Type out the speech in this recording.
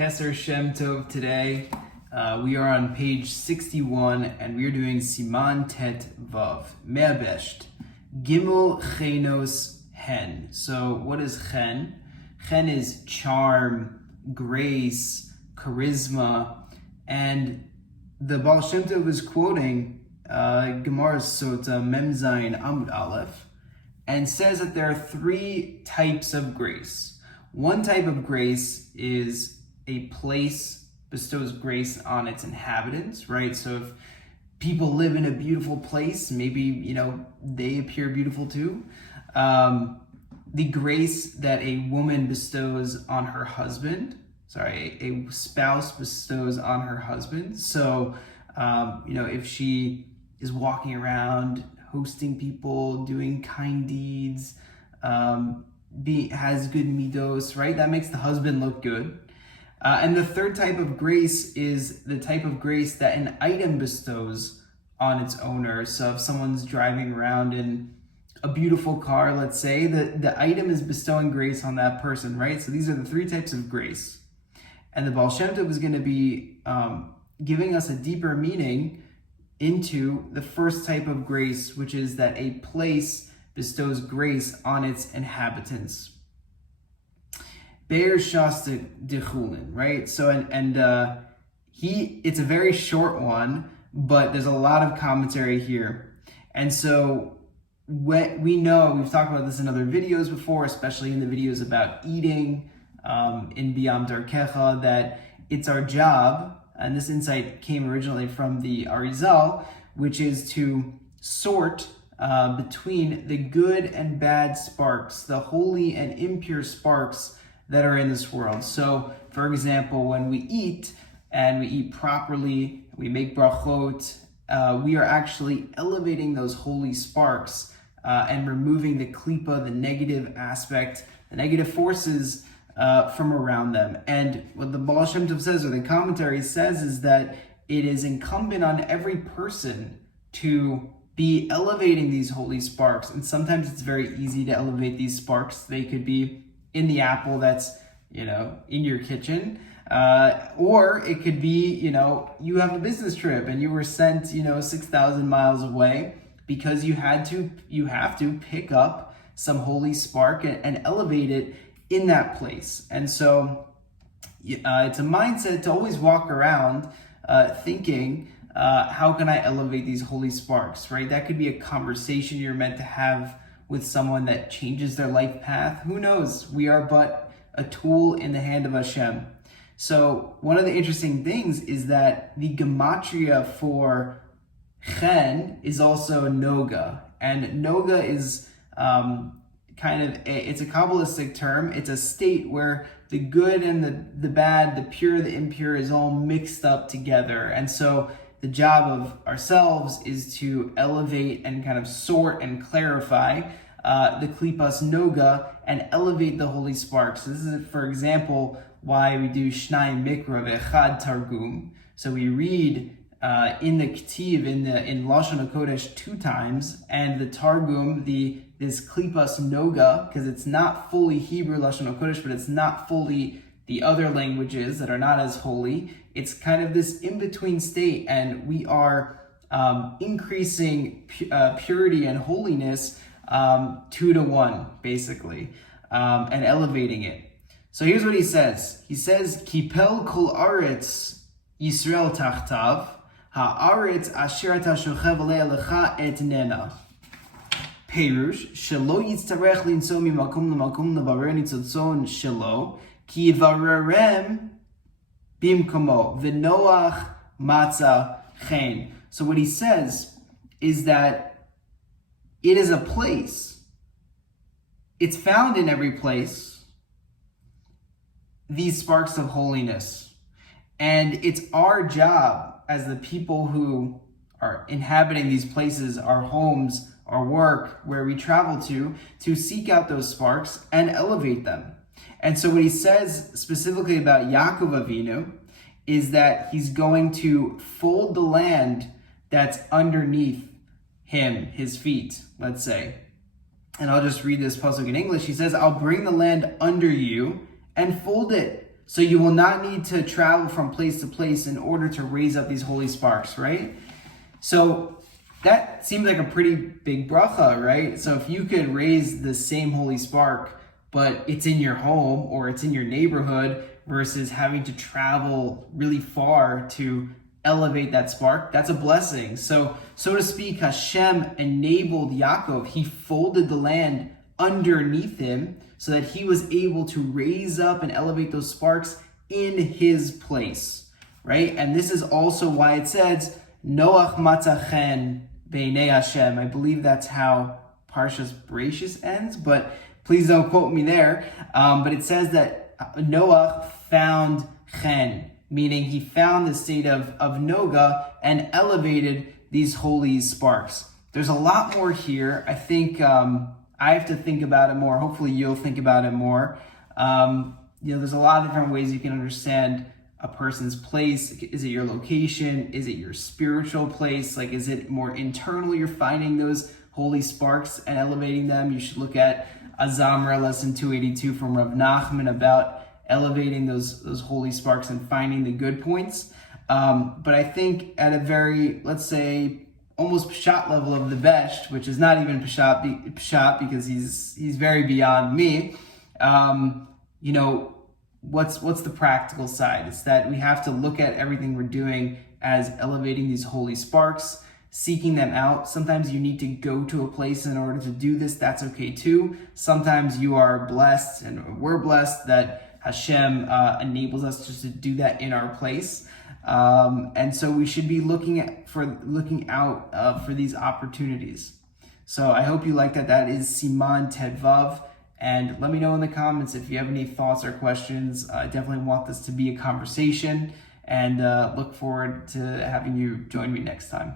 Keser Shem Tov today. We are on page 61 and we are doing Siman Tet Vav. Me'abesht. Gimel Chenos Hen. So what is Chen? Chen is charm, grace, charisma. And the Baal Shem Tov is quoting Gemara Sota Mem Zayin Amud Aleph and says that there are three types of grace. One type of grace is a place bestows grace on its inhabitants, right? So if people live in a beautiful place, maybe, they appear beautiful too. The grace that a woman bestows on her husband, a spouse bestows on her husband. So, if she is walking around, hosting people, doing kind deeds, has good midos, right? That makes the husband look good. And the third type of grace is the type of grace that an item bestows on its owner. So if someone's driving around in a beautiful car, let's say, the item is bestowing grace on that person, right? So these are the three types of grace. And the Baal Shem Tov is going to be giving us a deeper meaning into the first type of grace, which is that a place bestows grace on its inhabitants. Be'er Shasta Dechulin, right? So, it's a very short one, but there's a lot of commentary here. And so, we know, we've talked about this in other videos before, especially in the videos about eating, in Biyam Darkecha, that it's our job, and this insight came originally from the Arizal, which is to sort between the good and bad sparks, the holy and impure sparks that are in this world. So, for example, when we eat and we eat properly, we make brachot, we are actually elevating those holy sparks and removing the klipa, the negative aspect, the negative forces from around them. And what the Baal Shem Tov says, or the commentary says, is that it is incumbent on every person to be elevating these holy sparks. And sometimes it's very easy to elevate these sparks. They could be in the apple that's, in your kitchen. Or it could be, you have a business trip and you were sent, 6,000 miles away because you have to pick up some holy spark and elevate it in that place. And so it's a mindset to always walk around thinking, how can I elevate these holy sparks, right? That could be a conversation you're meant to have with someone that changes their life path. Who knows? We are but a tool in the hand of Hashem. So one of the interesting things is that the gematria for chen is also noga. And noga is it's a kabbalistic term. It's a state where the good and the bad, the pure, the impure is all mixed up together. And so the job of ourselves is to elevate and kind of sort and clarify the klipas noga and elevate the holy sparks. So this is, for example, why we do shnai mikra ve'echad targum. So we read in the ktiv, in Lashon HaKodesh 2 times, and the targum, this klipas noga, because it's not fully Hebrew Lashon HaKodesh, but it's not fully the other languages that are not as holy. It's kind of this in-between state, and we are increasing purity and holiness 2 to 1, basically, and elevating it. So here's what he says. He says, Kipel kol aretz Yisrael tachtav, ha'aretz asher ata shochev alei lecha et nena. Perush, shelo yitztarech linso mimakom lemakom levarer nitzotzon shelo, ki yivarerem bimkomo, v'noach matzah chen. So what he says is that it is a place. It's found in every place, these sparks of holiness. And it's our job as the people who are inhabiting these places, our homes, our work, where we travel to seek out those sparks and elevate them. And so what he says specifically about Yaakov Avinu is that he's going to fold the land that's underneath him, his feet, let's say. And I'll just read this pasuk in English. He says, I'll bring the land under you and fold it So you will not need to travel from place to place in order to raise up these holy sparks, right? So that seems like a pretty big bracha, right? So if you could raise the same holy spark, but it's in your home or it's in your neighborhood versus having to travel really far to elevate that spark, that's a blessing. So to speak, Hashem enabled Yaakov. He folded the land underneath him so that he was able to raise up and elevate those sparks in his place, right? And this is also why it says, Noach matzachen beinei Hashem. I believe that's how Parshas Bereshis ends, but please don't quote me there. But it says that Noach found chen, meaning he found the state of Noga and elevated these holy sparks. There's a lot more here. I think I have to think about it more. Hopefully you'll think about it more. There's a lot of different ways you can understand a person's place. Is it your location? Is it your spiritual place? Like, is it more internal? You're finding those holy sparks and elevating them. You should look at Azamra lesson 282 from Rav Nachman about elevating those holy sparks and finding the good points. But I think at a very, let's say, almost Pshat level of the Besht, which is not even Pshat because he's very beyond me, what's the practical side? It's that we have to look at everything we're doing as elevating these holy sparks, seeking them out. Sometimes you need to go to a place in order to do this. That's okay too. Sometimes you are blessed, and we're blessed that Hashem enables us just to do that in our place. And so we should be looking out for these opportunities. So I hope you like that. That is Siman Tedvav. And let me know in the comments if you have any thoughts or questions. I definitely want this to be a conversation, and look forward to having you join me next time.